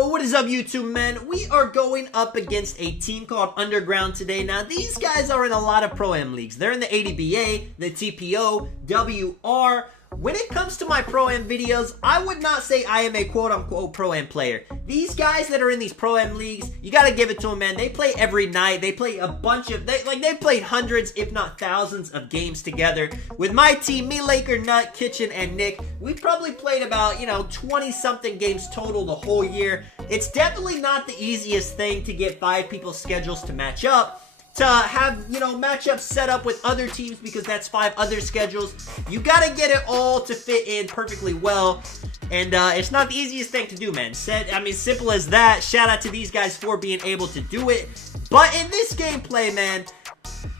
Yo, what is up YouTube, man? We are going up against a team called Underground today. Now, these guys are in a lot of Pro-Am leagues. They're in the ADBA, the TPO, WR. When it comes to my Pro-Am videos, I would not say I am a quote-unquote Pro-Am player. These guys that are in these Pro-Am leagues, you gotta give it to them, man. They play every night. They play a bunch of, they played hundreds, if not thousands of games together. With my team, me, Laker, Nut, Kitchen, and Nick, we probably played about, 20-something games total the whole year. It's definitely not the easiest thing to get 5 people's schedules to match up. To have, matchups set up with other teams, because that's 5 other schedules. You gotta get it all to fit in perfectly well. And it's not the easiest thing to do, man. Simple as that. Shout out to these guys for being able to do it. But in this gameplay, man,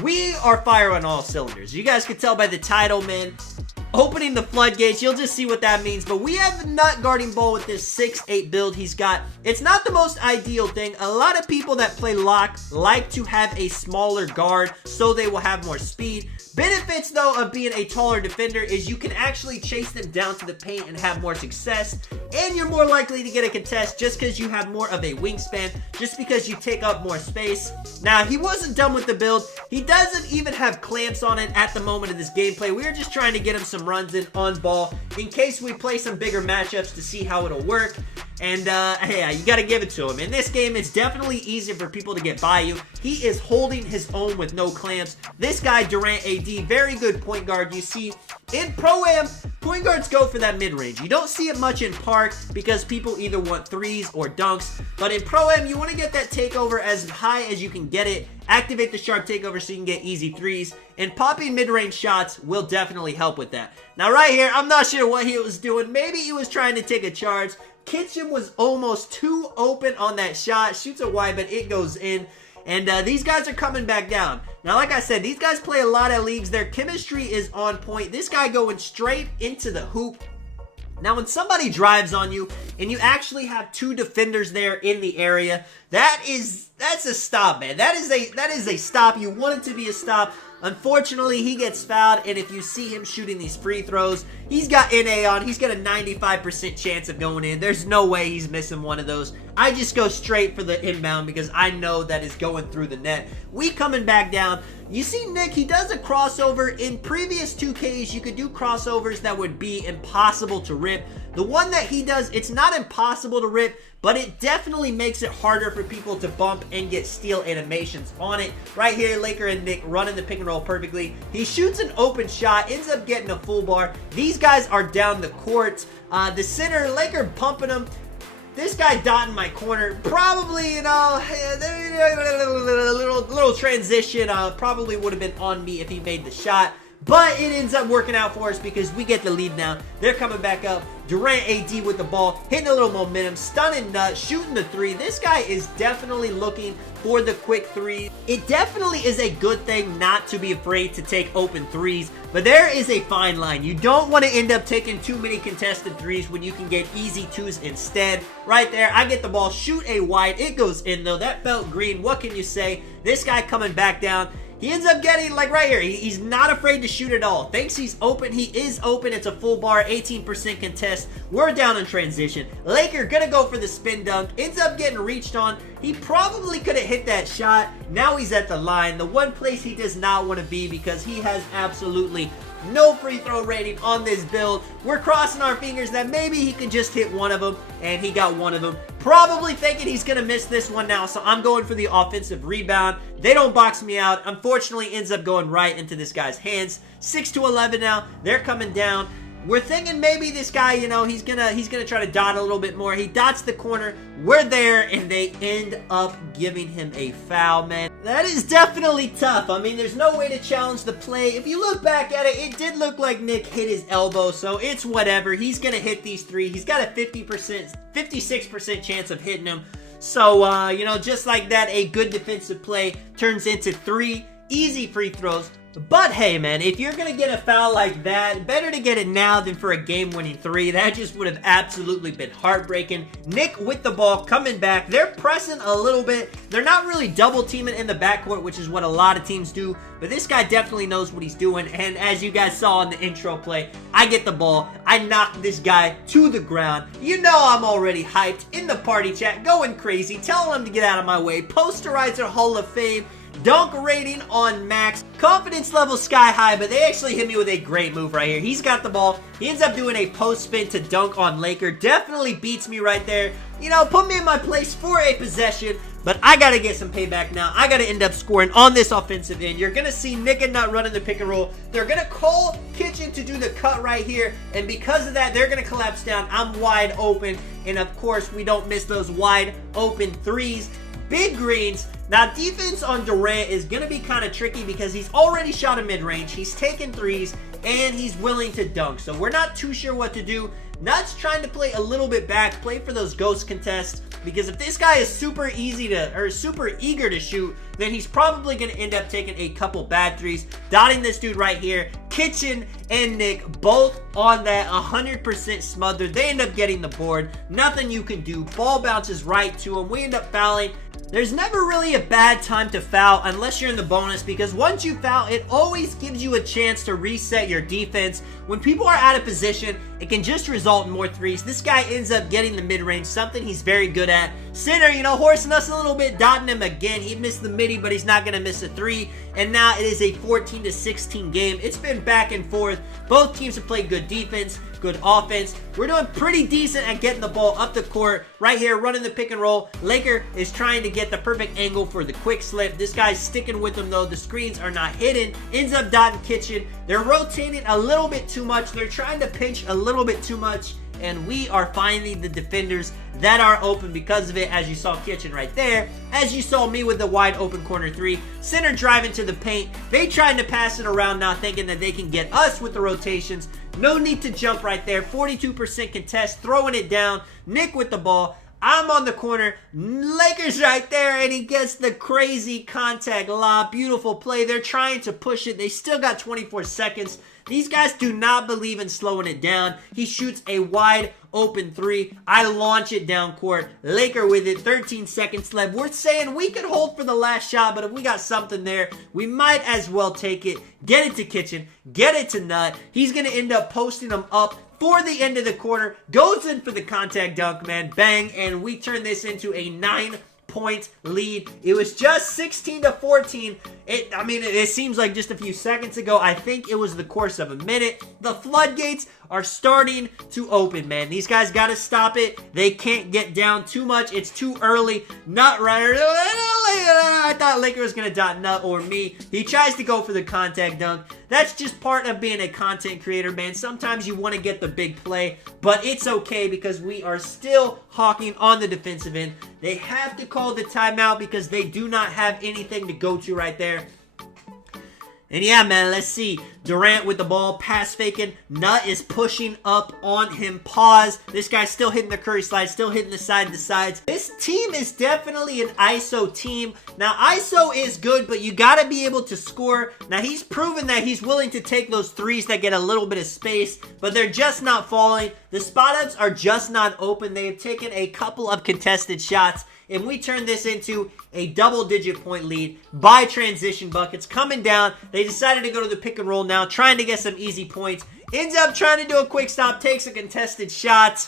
we are fire on all cylinders. You guys can tell by the title, man. Opening the floodgates, you'll just see what that means. But we have the Nut guarding ball with this 6'8 build he's got. It's not the most ideal thing. A lot of people that play lock like to have a smaller guard so they will have more speed. Benefits, though, of being a taller defender is you can actually chase them down to the paint and have more success. And you're more likely to get a contest just because you have more of a wingspan, just because you take up more space. Now, he wasn't done with the build. He doesn't even have clamps on it at the moment of this gameplay. We were just trying to get him some runs in on ball in case we play some bigger matchups to see how it'll work. And yeah, you gotta give it to him. In this game, it's definitely easier for people to get by you. He is holding his own with no clamps. This guy, Durant AD, very good point guard. You see, in Pro-Am, point guards go for that mid-range. You don't see it much in Park because people either want threes or dunks. But in Pro-Am, you want to get that takeover as high as you can get it. Activate the sharp takeover so you can get easy threes. And popping mid-range shots will definitely help with that. Now right here, I'm not sure what he was doing. Maybe he was trying to take a charge. Kitchen was almost too open on that shot. Shoots it wide, but it goes in. And these guys are coming back down. Now, like I said, these guys play a lot of leagues. Their chemistry is on point. This guy going straight into the hoop. Now, when somebody drives on you and you actually have 2 defenders there in the area, that's a stop, man. That is a stop. You want it to be a stop. Unfortunately, he gets fouled, and if you see him shooting these free throws, he's got NA on. He's got a 95% chance of going in. There's no way he's missing one of those. I just go straight for the inbound because I know that is going through the net. We coming back down. You see Nick, he does a crossover. In previous 2Ks, you could do crossovers that would be impossible to rip. The one that he does, it's not impossible to rip, but it definitely makes it harder for people to bump and get steal animations on it. Right here, Laker and Nick running the pick and roll perfectly. He shoots an open shot, ends up getting a full bar. These guys are down the court. The center, Laker pumping him. This guy dotting my corner, probably, a little transition, probably would have been on me if he made the shot. But it ends up working out for us because we get the lead now. They're coming back up. Durant AD with the ball, hitting a little momentum, stunning Nut, shooting the 3. This guy is definitely looking for the quick 3. It definitely is a good thing not to be afraid to take open 3s, but there is a fine line. You don't want to end up taking too many contested 3s when you can get easy 2s instead. Right there, I get the ball, shoot a wide. It goes in though. That felt green. What can you say? This guy coming back down. He ends up getting, like right here, he's not afraid to shoot at all. Thinks he's open. He is open. It's a full bar, 18% contest. We're down in transition. Laker gonna go for the spin dunk. Ends up getting reached on. He probably could have hit that shot. Now he's at the line. The one place he does not want to be because he has absolutely no free throw rating on this build. We're crossing our fingers that maybe he can just hit one of them, and he got one of them. Probably thinking he's going to miss this one now, so I'm going for the offensive rebound. They don't box me out. Unfortunately, ends up going right into this guy's hands. 6-11 now. They're coming down. We're thinking maybe this guy, he's gonna try to dot a little bit more. He dots the corner. We're there, and they end up giving him a foul, man. That is definitely tough. I mean, there's no way to challenge the play. If you look back at it, it did look like Nick hit his elbow, so it's whatever. He's gonna hit these 3. He's got a 56% chance of hitting them. So, just like that, a good defensive play turns into 3 easy free throws. But hey, man, if you're going to get a foul like that, better to get it now than for a game-winning 3. That just would have absolutely been heartbreaking. Nick with the ball coming back. They're pressing a little bit. They're not really double-teaming in the backcourt, which is what a lot of teams do. But this guy definitely knows what he's doing. And as you guys saw in the intro play, I get the ball. I knock this guy to the ground. You know I'm already hyped in the party chat, going crazy, telling him to get out of my way. Posterizer Hall of Fame. Dunk rating on max. Confidence level sky high, but they actually hit me with a great move right here. He's got the ball. He ends up doing a post spin to dunk on Laker. Definitely beats me right there. You know, put me in my place for a possession, but I got to get some payback now. I got to end up scoring on this offensive end. You're going to see Nick and Nut running the pick and roll. They're going to call Kitchen to do the cut right here, and because of that, they're going to collapse down. I'm wide open, and of course, we don't miss those wide open threes. Big greens. Now, defense on Durant is going to be kind of tricky because he's already shot a mid-range, he's taken threes, and he's willing to dunk. So we're not too sure what to do. Nuts trying to play a little bit back, play for those ghost contests, because if this guy is super eager to shoot, then he's probably going to end up taking a couple bad threes. Dotting this dude right here. Kitchen and Nick both on that 100% smothered. They end up getting the board. Nothing you can do. Ball bounces right to him. We end up fouling. There's never really a bad time to foul unless you're in the bonus, because once you foul, it always gives you a chance to reset your defense. When people are out of position, it can just result in more threes. This guy ends up getting the mid-range, something he's very good at. Center, you know, horsing us a little bit, dotting him again. He missed the midi, but he's not going to miss a three. And now it is a 14-16 game. It's been back and forth. Both teams have played good defense, good offense. We're doing pretty decent at getting the ball up the court. Right here, running the pick and roll. Laker is trying to get the perfect angle for the quick slip. This guy's sticking with them, though. The screens are not hidden. Ends up dotting Kitchen. They're rotating a little bit too much. They're trying to pinch a little bit too much. And we are finding the defenders that are open because of it, as you saw Kitchen right there, as you saw me with the wide open corner three. Center driving to the paint. They trying to pass it around now, thinking that they can get us with the rotations. No need to jump right there. 42% contest, throwing it down. Nick with the ball. I'm on the corner. Lakers right there, and he gets the crazy contact lob. Beautiful play. They're trying to push it. They still got 24 seconds. These guys do not believe in slowing it down. He shoots a wide open three. I launch it down court. Laker with it. 13 seconds left. We're saying we could hold for the last shot, but if we got something there, we might as well take it. Get it to Kitchen. Get it to Nut. He's going to end up posting them up for the end of the quarter. Goes in for the contact dunk, man. Bang. And we turn this into a 9-point lead. It was just 16-14. It seems like just a few seconds ago. I think it was the course of a minute. The floodgates are starting to open, man. These guys got to stop it. They can't get down too much. It's too early. Not right. I thought Laker was going to dot Nut or me. He tries to go for the contact dunk. That's just part of being a content creator, man. Sometimes you want to get the big play, but it's okay because we are still hawking on the defensive end. They have to call the timeout because they do not have anything to go to right there. And yeah, man, let's see. Durant with the ball, pass faking. Nut is pushing up on him. Pause. This guy's still hitting the Curry slide, still hitting the side to sides. This team is definitely an ISO team. Now, ISO is good, but you got to be able to score. Now, he's proven that he's willing to take those threes that get a little bit of space, but they're just not falling. The spot-ups are just not open. They have taken a couple of contested shots, and we turn this into a double-digit point lead by transition buckets. Coming down, they decided to go to the pick and roll now, trying to get some easy points. Ends up trying to do a quick stop, takes a contested shot.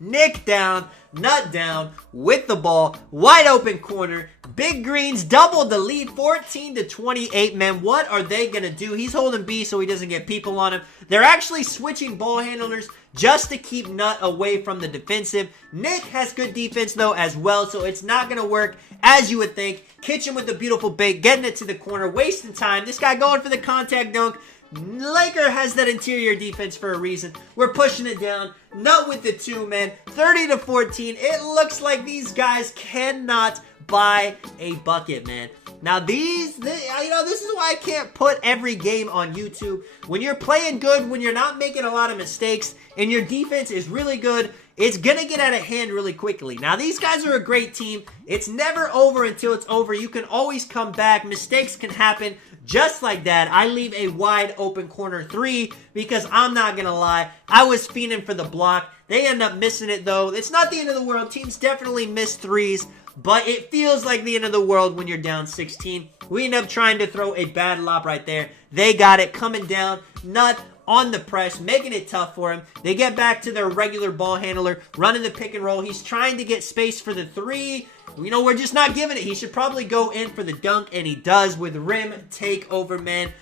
Nick down, Nut down with the ball, wide open corner. Big Greens doubled the lead, 14-28, man. What are they going to do? He's holding B so he doesn't get people on him. They're actually switching ball handlers just to keep Nut away from the defensive. Nick has good defense, though, as well, so it's not going to work as you would think. Kitchen with the beautiful bait, getting it to the corner, wasting time. This guy going for the contact dunk. Laker has that interior defense for a reason. We're pushing it down. Nut with the two, man. 30-14. It looks like these guys cannot buy a bucket, man. Now, this is why I can't put every game on YouTube. When you're playing good, when you're not making a lot of mistakes, and your defense is really good, it's going to get out of hand really quickly. Now, these guys are a great team. It's never over until it's over. You can always come back. Mistakes can happen. Just like that, I leave a wide open corner 3 because I'm not going to lie, I was fiending for the block. They end up missing it though. It's not the end of the world. Teams definitely miss threes, but it feels like the end of the world when you're down 16. We end up trying to throw a bad lob right there. They got it coming down. Nut on the press, making it tough for him. They get back to their regular ball handler, running the pick and roll. He's trying to get space for the 3. You know, we're just not giving it. He should probably go in for the dunk, and he does with rim takeover, man.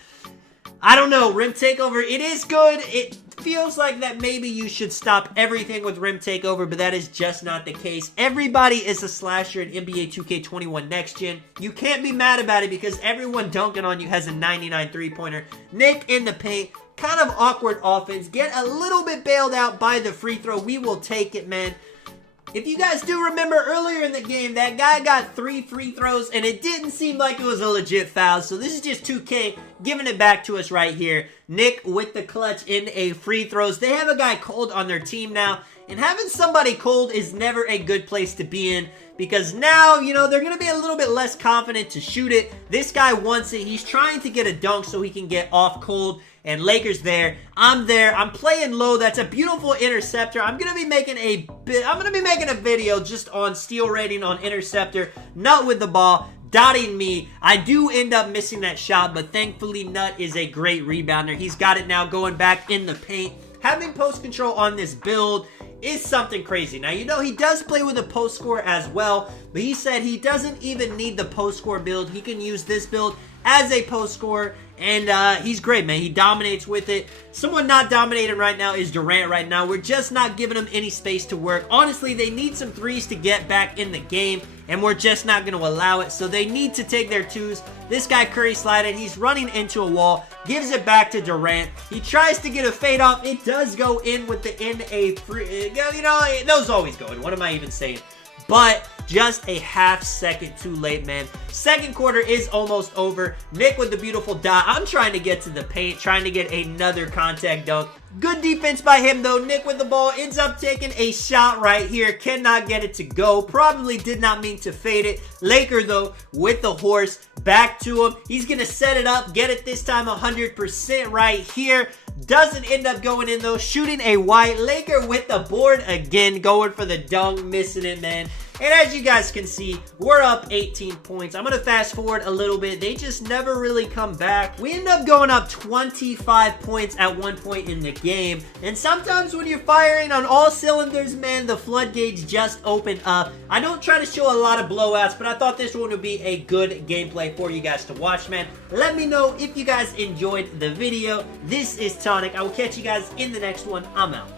I don't know, rim takeover, it is good. It feels like that maybe you should stop everything with rim takeover, but that is just not the case. Everybody is a slasher in NBA 2K21 Next Gen. You can't be mad about it because everyone dunking on you has a 99 3-pointer. Nick in the paint, kind of awkward offense. Get a little bit bailed out by the free throw. We will take it, man. If you guys do remember earlier in the game, that guy got 3 free throws, and it didn't seem like it was a legit foul. So this is just 2K giving it back to us right here. Nick with the clutch in a free throws. They have a guy cold on their team now, and having somebody cold is never a good place to be in because now, you know, they're going to be a little bit less confident to shoot it. This guy wants it. He's trying to get a dunk so he can get off cold. And Lakers there. I'm there. I'm playing low. That's a beautiful interceptor. I'm gonna be making a video just on steal rating on interceptor. Nut with the ball, dotting me. I do end up missing that shot, but thankfully Nut is a great rebounder. He's got it now going back in the paint. Having post control on this build is something crazy. Now, you know, he does play with a post score as well, but he said he doesn't even need the post score build. He can use this build as a post scorer, and he's great, man. He dominates with it. Someone not dominating right now is Durant right now. We're just not giving him any space to work. Honestly, they need some threes to get back in the game, and we're just not going to allow it, so they need to take their twos. This guy Curry sliding. He's running into a wall, gives it back to Durant. He tries to get a fade off. It does go in with the free. You know, those always go in. What am I even saying? But just a half second too late, man. Second quarter is almost over. Nick with the beautiful dot. I'm trying to get to the paint, trying to get another contact dunk. Good defense by him, though. Nick with the ball ends up taking a shot right here. Cannot get it to go. Probably did not mean to fade it. Laker, though, with the horse. Back to him. He's going to set it up. Get it this time 100% right here. Doesn't end up going in, though. Shooting a white. Laker with the board again. Going for the dunk. Missing it, man. And as you guys can see, we're up 18 points. I'm going to fast forward a little bit. They just never really come back. We end up going up 25 points at one point in the game. And sometimes when you're firing on all cylinders, man, the floodgates just open up. I don't try to show a lot of blowouts, but I thought this one would be a good gameplay for you guys to watch, man. Let me know if you guys enjoyed the video. This is Tonic. I will catch you guys in the next one. I'm out.